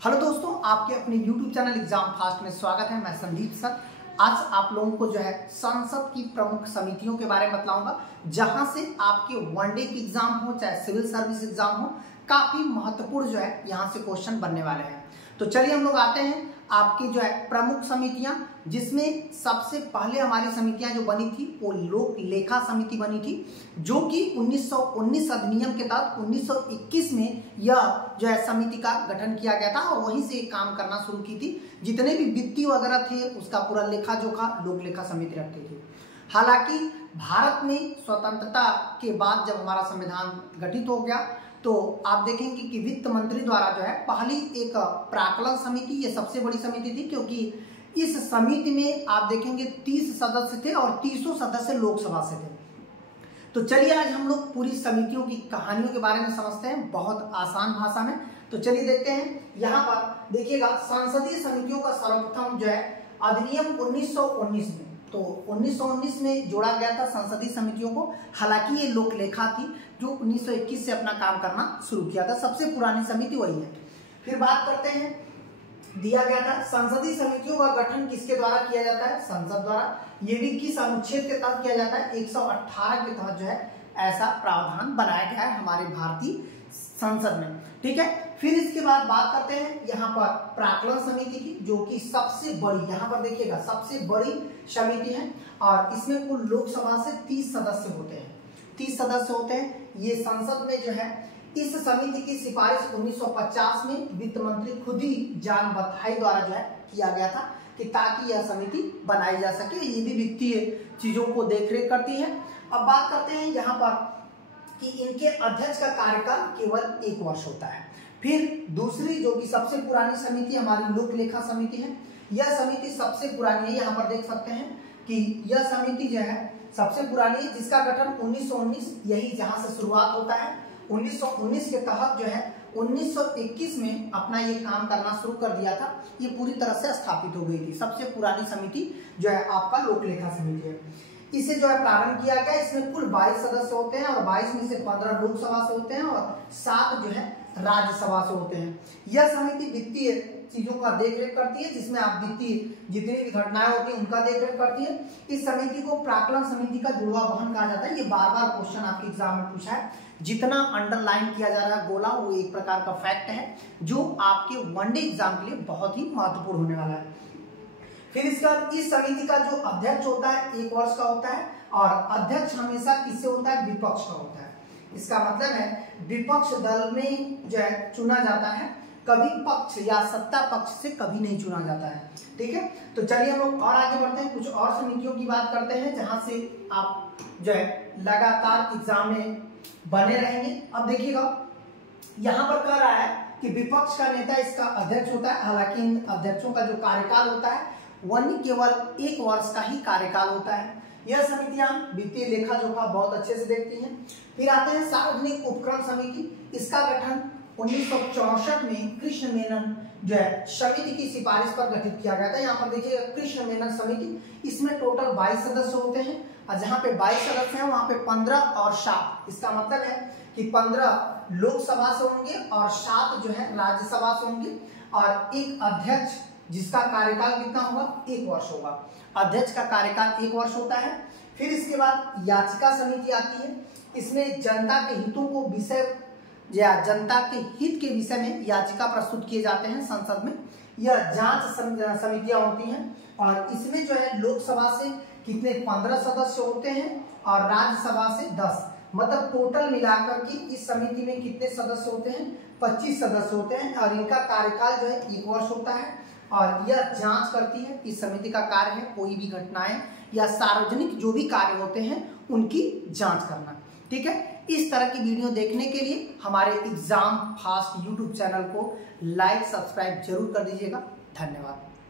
Hello दोस्तों, आपके अपने YouTube चैनल एग्जाम फास्ट में स्वागत है। मैं संदीप सर। आज आप लोगों को जो है संसद की प्रमुख समितियों के बारे में बताऊंगा, जहां से आपके वनडे की एग्जाम हो चाहे सिविल सर्विस एग्जाम हो, काफी महत्वपूर्ण जो है यहां से क्वेश्चन बनने वाले हैं। तो चलिए हम लोग आते हैं आपकी जो है प्रमुख समितियां, जिसमें सबसे पहले हमारी समितियां जो बनी थी वो लोक लेखा समिति बनी थी, जो कि 1919 अधिनियम के तहत 1921 में यह जो है समिति का गठन किया गया था और वहीं से काम करना शुरू की थी। जितने भी वित्तीय वगैरह थे उसका पूरा लेखा जोखा लोक लेखा समिति रखती थी। हालांकि भारत में स्वतंत्रता के बाद जब हमारा संविधान गठित हो गया तो आप देखेंगे कि वित्त मंत्री द्वारा जो है पहली एक प्राक्कलन समिति, ये सबसे बड़ी समिति थी, क्योंकि इस समिति में आप देखेंगे 30 सदस्य थे और 30 सदस्य लोकसभा से थे। तो चलिए आज हम लोग पूरी समितियों की कहानियों के बारे में समझते हैं बहुत आसान भाषा में। तो चलिए देखते हैं। यहाँ पर देखिएगा, संसदीय समितियों का सर्वप्रथम जो है अधिनियम 1919 में, तो 1919 में जोड़ा गया था संसदीय समितियों को। हालांकि ये लोक लेखा थी जो 1921 से अपना काम करना शुरू किया था। सबसे पुरानी समिति वही है। फिर बात करते हैं, दिया गया था संसदीय समितियों का गठन किसके द्वारा किया जाता है? संसद द्वारा। ये भी किस अनुच्छेद के तहत किया जाता है? 118 के तहत जो है ऐसा प्रावधान बनाया गया है हमारे भारतीय संसद में। ठीक है। फिर इसके बाद बात करते हैं यहाँ पर प्राक्कलन समिति की, जो कि सबसे बड़ी, यहाँ पर देखिएगा सबसे बड़ी समिति है और इसमें कुल लोकसभा से 30 सदस्य होते हैं। 30 सदस्य होते हैं। ये संसद में जो है इस समिति की सिफारिश 1950 में वित्त मंत्री खुद ही जॉन बथाई द्वारा जो है किया गया था कि ताकि यह समिति बनाई जा सके। ये भी वित्तीय चीजों को देखरेख करती है। अब बात करते हैं यहाँ पर कि इनके अध्यक्ष का कार्यकाल केवल 1 वर्ष होता है। फिर दूसरी जो कि सबसे पुरानी समिति हमारी लोक लेखा समिति है, यह समिति सबसे पुरानी है। यहाँ पर देख सकते हैं कि यह समिति जो है सबसे पुरानी है, जिसका गठन 1919 यही जहां से शुरुआत होता है। 1919 के तहत जो है 1921 में अपना ये काम करना शुरू कर दिया था। ये पूरी तरह से स्थापित हो गई थी। सबसे पुरानी समिति जो है आपका लोक लेखा समिति है। इसे जो है प्रारंभ किया गया। इसमें कुल 22 सदस्य होते हैं और 22 में से 15 लोकसभा से होते हैं और 7 जो है राज्यसभा से होते हैं। यह समिति वित्तीय चीजों का देखरेख करती है, जिसमें आप वित्तीय जितनी भी घटनाएं होती हैं उनका देखरेख करती है। इस समिति को प्राक्कलन समिति का जुड़वा बहन कहा जाता है। ये बार बार क्वेश्चन आपके एग्जाम में पूछा है। जितना अंडरलाइन किया जा रहा है गोला, वो एक प्रकार का फैक्ट है जो आपके वनडे एग्जाम के लिए बहुत ही महत्वपूर्ण होने वाला है। फिर इसका इस समिति का जो अध्यक्ष होता है 1 वर्ष का होता है और अध्यक्ष हमेशा किससे होता है? विपक्ष का होता है। इसका मतलब है विपक्ष दल में जो है चुना जाता है, कभी पक्ष या सत्ता पक्ष से कभी नहीं चुना जाता है। ठीक है। तो चलिए हम लोग और आगे बढ़ते हैं, कुछ और समितियों की बात करते हैं जहां से आप जो है लगातार एग्जाम में बने रहेंगे। अब देखिएगा, यहाँ पर कह रहा है कि विपक्ष का नेता इसका अध्यक्ष होता है। हालांकि इन अध्यक्षों का जो कार्यकाल होता है वही केवल 1 वर्ष का ही कार्यकाल होता है। यह समितियां वित्तीय लेखा जोखा बहुत अच्छे से देखती हैं। फिर आते हैं सार्वजनिक उपक्रम समिति। इसका गठन 1964 में कृष्ण मेनन जो है समिति की सिफारिश पर गठित किया गया था। यहाँ पर देखिएगा कृष्ण मेनन समिति, इसमें टोटल 22 सदस्य होते हैं और जहाँ पे 22 सदस्य हैं वहां पे 15 और 7, इसका मतलब है कि 15 लोकसभा से होंगे और 7 जो है राज्यसभा से होंगे और एक अध्यक्ष जिसका कार्यकाल कितना होगा? 1 वर्ष होगा। अध्यक्ष का कार्यकाल 1 वर्ष होता है। फिर इसके बाद याचिका समिति आती है। इसमें जनता के हितों को विषय या जनता के हित के विषय में याचिका प्रस्तुत किए जाते हैं संसद में। यह जांच समितियां होती हैं और इसमें जो है लोकसभा से कितने 15 सदस्य होते हैं और राज्यसभा से 10, मतलब टोटल मिलाकर के इस समिति में कितने सदस्य होते हैं? 25 सदस्य होते हैं और इनका कार्यकाल जो है 1 वर्ष होता है और यह जांच करती है। इस समिति का कार्य है कोई भी घटनाएं या सार्वजनिक जो भी कार्य होते हैं उनकी जांच करना। ठीक है। इस तरह की वीडियो देखने के लिए हमारे एग्जाम फास्ट YouTube चैनल को लाइक सब्सक्राइब जरूर कर दीजिएगा। धन्यवाद।